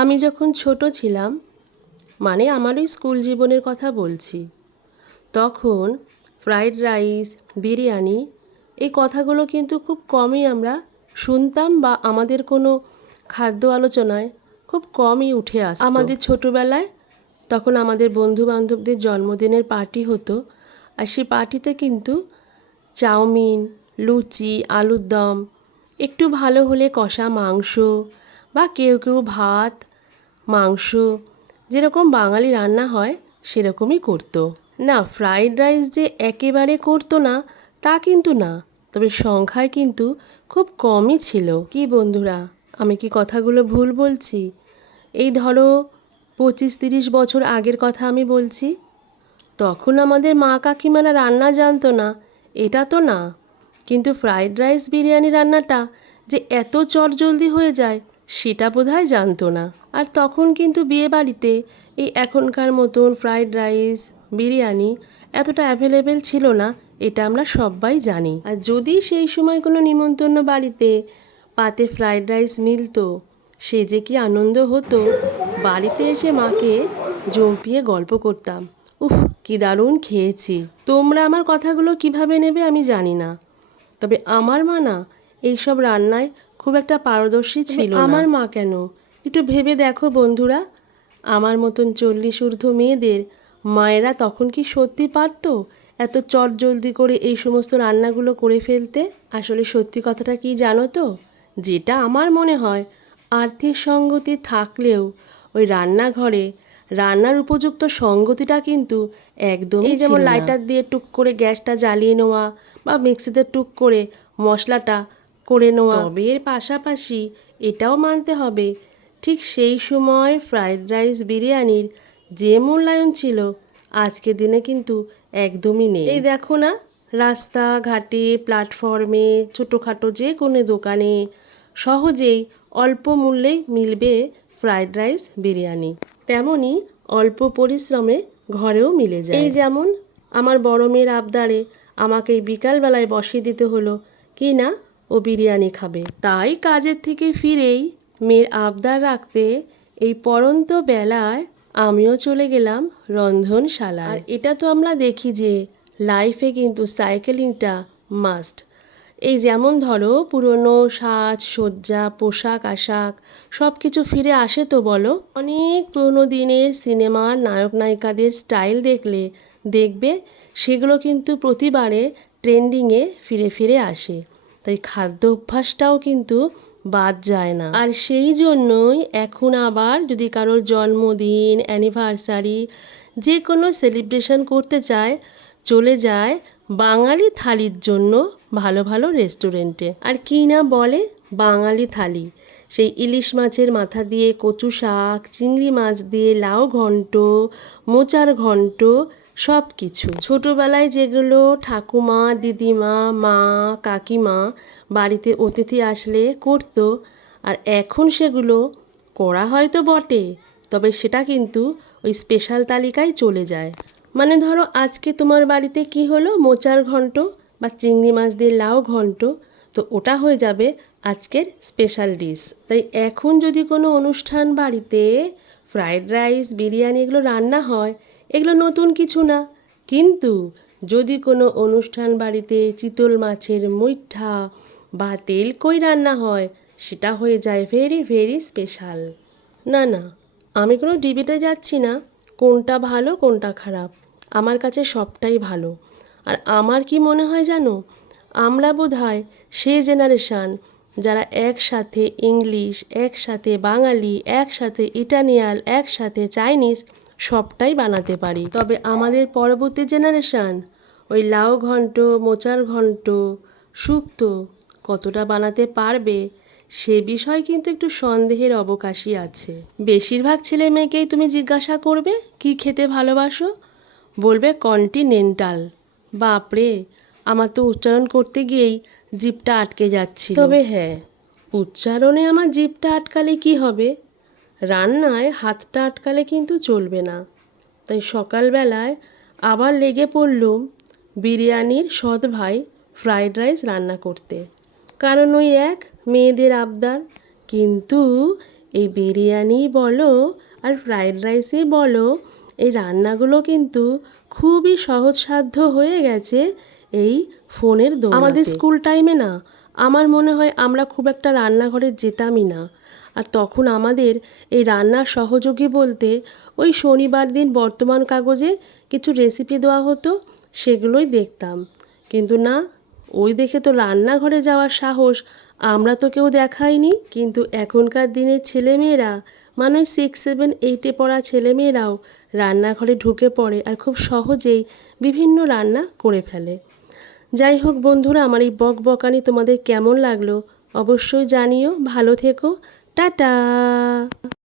আমি যখন ছোট ছিলাম, মানে আমার ওই স্কুল জীবনের কথা বলছি, তখন ফ্রাইড রাইস, বিরিয়ানি এই কথাগুলো কিন্তু খুব কমই আমরা শুনতাম বা আমাদের কোনো খাদ্য আলোচনায় খুব কমই উঠে আসতো। আমাদের ছোটোবেলায় তখন আমাদের বন্ধু বান্ধবদের জন্মদিনের পার্টি হতো, আর সেই পার্টিতে কিন্তু চাউমিন, লুচি, আলুর দম, একটু ভালো হলে কষা মাংস বা কেউ কেউ ভাত, মাংস, যেরকম বাঙালি রান্না হয় সেরকমই করতো। না, ফ্রাইড রাইস যে একেবারে করতো না তা কিন্তু না, তবে সংখ্যায় কিন্তু খুব কমই ছিল। কি বন্ধুরা, আমি কি কথাগুলো ভুল বলছি? এই ধরো 25-30 বছর আগের কথা আমি বলছি। তখন আমাদের মা কাকিমারা রান্না জানতো না এটা তো না, কিন্তু ফ্রাইড রাইস বিরিয়ানি রান্নাটা যে এত চটজলদি হয়ে যায় সেটা বোধহয় জানতো না। আর তখন কিন্তু বিয়েবাড়িতে এই এখনকার মতন ফ্রাইড রাইস বিরিয়ানি এতটা অ্যাভেলেবেল ছিল না, এটা আমরা সবাই জানি। আর যদি সেই সময় কোনো নিমন্ত্রণ বাড়িতে পাতে ফ্রাইড রাইস মিলতো, সে যে কি আনন্দ হতো। বাড়িতে এসে মাকে জম্পিয়ে গল্প করতাম, উফ কি দারুণ খেয়েছি। তোমরা আমার কথাগুলো কিভাবে নেবে আমি জানি না, তবে আমার মা না এইসব রান্নায় খুব একটা পারদর্শী ছিল না। আমার মা কেন, একটু ভেবে দেখো বন্ধুরা, আমার মতন 40 ঊর্ধ্ব মেয়েদের মায়েরা তখন কি সত্যি পারতো এত চটজলদি করে এই সমস্ত রান্নাগুলো করে ফেলতে? আসলে সত্যি কথাটা কি জানো তো, যেটা আমার মনে হয়, আর্থিক সঙ্গতি থাকলেও ওই রান্নাঘরে রান্নার উপযুক্ত সঙ্গতিটা কিন্তু একদমই ছিল না। যেমন লাইটার দিয়ে টুক করে গ্যাসটা জ্বালিয়ে নেওয়া বা মিক্সিতে টুক করে মশলাটা করে নেওয়া, তবে এর পাশাপাশি এটাও মানতে হবে ঠিক সেই সময় ফ্রাইড রাইস বিরিয়ানির যে মূল্যায়ন ছিল আজকের দিনে কিন্তু একদমই নেই। এই দেখো না, রাস্তাঘাটে, প্ল্যাটফর্মে, ছোটোখাটো যে কোনো দোকানে সহজেই অল্প মূল্যেই মিলবে ফ্রাইড রাইস বিরিয়ানি, তেমনই অল্প পরিশ্রমে ঘরেও মিলে যায়। এই যেমন আমার বড় মেয়ের আবদারে আমাকে বিকালবেলায় বসিয়ে দিতে হলো কি না ও বিরিয়ানি খাবে, তাই কাজের থেকে ফিরেই মেয়ের আবদার রাখতে এই পড়ন্ত বেলায় আমিও চলে গেলাম রন্ধনশালায়। আর এটা তো আমরা দেখি যে লাইফে কিন্তু সাইকেলিংটা মাস্ট। এই যেমন ধরো পুরনো সাজসজ্জা, পোশাক আশাক সব কিছু ফিরে আসে তো বলো। অনেক পুরনো দিনের সিনেমার নায়ক নায়িকাদের স্টাইল দেখবে সেগুলো কিন্তু প্রতিবারে ট্রেন্ডিংয়ে ফিরে ফিরে আসে, তাই খাদ্য অভ্যাসটাও কিন্তু বাদ যায় না। আর সেই জন্যই এখন আবার যদি কারোর জন্মদিন, অ্যানিভার্সারি যে কোনো সেলিব্রেশন করতে চায়, চলে যায় বাঙালি থালির জন্য ভালো ভালো রেস্টুরেন্টে। আর কি না বলে বাঙালি থালি, সেই ইলিশ মাছের মাথা দিয়ে কচু শাক, চিংড়ি মাছ দিয়ে লাউ ঘন্ট, মোচার ঘন্ট, সব কিছু ছোটোবেলায় যেগুলো ঠাকুমা, দিদিমা, মা, কাকিমা বাড়িতে অতিথি আসলে করতো, আর এখন সেগুলো করা হয়তো বটে, তবে সেটা কিন্তু ওই স্পেশাল তালিকায় চলে যায়। মানে ধরো আজকে তোমার বাড়িতে কি হলো, মোচার ঘন্ট বা চিংড়ি মাছ দিয়ে লাউ ঘন্ট, তো ওটা হয়ে যাবে আজকের স্পেশাল ডিশ। তাই এখন যদি কোনো অনুষ্ঠান বাড়িতে ফ্রাইড রাইস, বিরিয়ানি এগুলো রান্না হয়, এগুলো নতুন কিছু না, কিন্তু যদি কোনো অনুষ্ঠান বাড়িতে চিতল মাছের মুইঠা বা তেলকই রান্না হয়, সেটা হয়ে যায় ভেরি ভেরি স্পেশাল। না না, আমি কোনো ডিবেটে যাচ্ছি না কোনটা ভালো কোনটা খারাপ, আমার কাছে সবটাই ভালো। আর আমার কি মনে হয় জানো, আমরা বোধহয় সে জেনারেশান যারা একসাথে ইংলিশ, একসাথে বাঙালি, একসাথে ইটালিয়ান, একসাথে চাইনিজ সবটাই বানাতে পারি। তবে আমাদের পরবর্তী জেনারেশান ওই লাউ ঘন্ট, মোচার ঘন্ট, শুক্তো কতটা বানাতে পারবে সে বিষয় কিন্তু একটু সন্দেহের অবকাশই আছে। বেশিরভাগ ছেলে মেয়েকেই তুমি জিজ্ঞাসা করবে কি খেতে ভালোবাসো, বলবে কন্টিনেন্টাল। বাপরে, আমার তো উচ্চারণ করতে গিয়েই জিভটা আটকে যাচ্ছিল। তবে হ্যাঁ, উচ্চারণে আমার জিভটা আটকালে কি হবে, রান্নায় হাতটা আটকালে কিন্তু চলবে না। তাই সকালবেলায় আবার লেগে পড়লুম বিরিয়ানির সৎ ভাই ফ্রাইড রাইস রান্না করতে, কারণ ওই এক মেয়েদের আবদার। কিন্তু এই বিরিয়ানি বলো আর ফ্রাইড রাইসই বলো, এই রান্নাগুলো কিন্তু খুবই সহজসাধ্য হয়ে গেছে এই ফোনের দৌলতে। আমাদের স্কুল টাইমে না, আমার মনে হয় আমরা খুব একটা রান্নাঘরে যেতামই না। আর তখন আমাদের এই রান্নার সহযোগী বলতে ওই শনিবার দিন বর্তমান কাগজে কিছু রেসিপি দেওয়া হতো, সেগুলোই দেখতাম। কিন্তু না, ওই দেখে তো রান্নাঘরে যাওয়ার সাহস আমরা তো কেউ দেখাইনি। কিন্তু এখনকার দিনের ছেলেমেয়েরা, মানে 6, 7, 8-এ পড়া ছেলেমেয়েরাও রান্নাঘরে ঢুকে পড়ে আর খুব সহজেই বিভিন্ন রান্না করে ফেলে। যাই হোক বন্ধুরা, আমার এই বকবকানি তোমাদের কেমন লাগলো অবশ্যই জানিও। ভালো থেকো, টাটা।